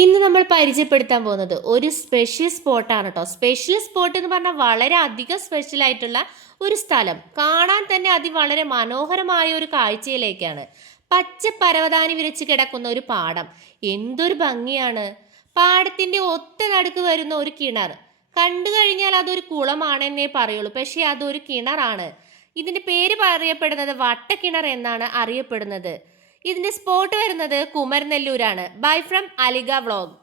ഇന്ന് നമ്മൾ പരിചയപ്പെടുത്താൻ പോകുന്നത് ഒരു സ്പെഷ്യൽ സ്പോട്ടാണ് കേട്ടോ സ്പെഷ്യൽ സ്പോട്ട് എന്ന് പറഞ്ഞാൽ വളരെ അധികം സ്പെഷ്യൽ ആയിട്ടുള്ള ഒരു സ്ഥലം. കാണാൻ തന്നെ അതി വളരെ മനോഹരമായ ഒരു കാഴ്ചയിലേക്കാണ്. പച്ച പരവതാനി വിരച്ച് കിടക്കുന്ന ഒരു പാടം. എന്തൊരു ഭംഗിയാണ്. പാടത്തിന്റെ ഒത്ത നടുക്ക് വരുന്ന ഒരു കിണർ. കണ്ടു കഴിഞ്ഞാൽ അതൊരു കുളമാണെന്നേ പറയുള്ളൂ. പക്ഷേ അതൊരു കിണറാണ്. ഇതിന്റെ പേര് പറയപ്പെടുന്നത് വട്ടക്കിണർ എന്നാണ് അറിയപ്പെടുന്നത്. ഇതിന്റെ സ്പോട്ട് വരുന്നത് കുമരനെല്ലൂരാണ്. By from Aliga vlog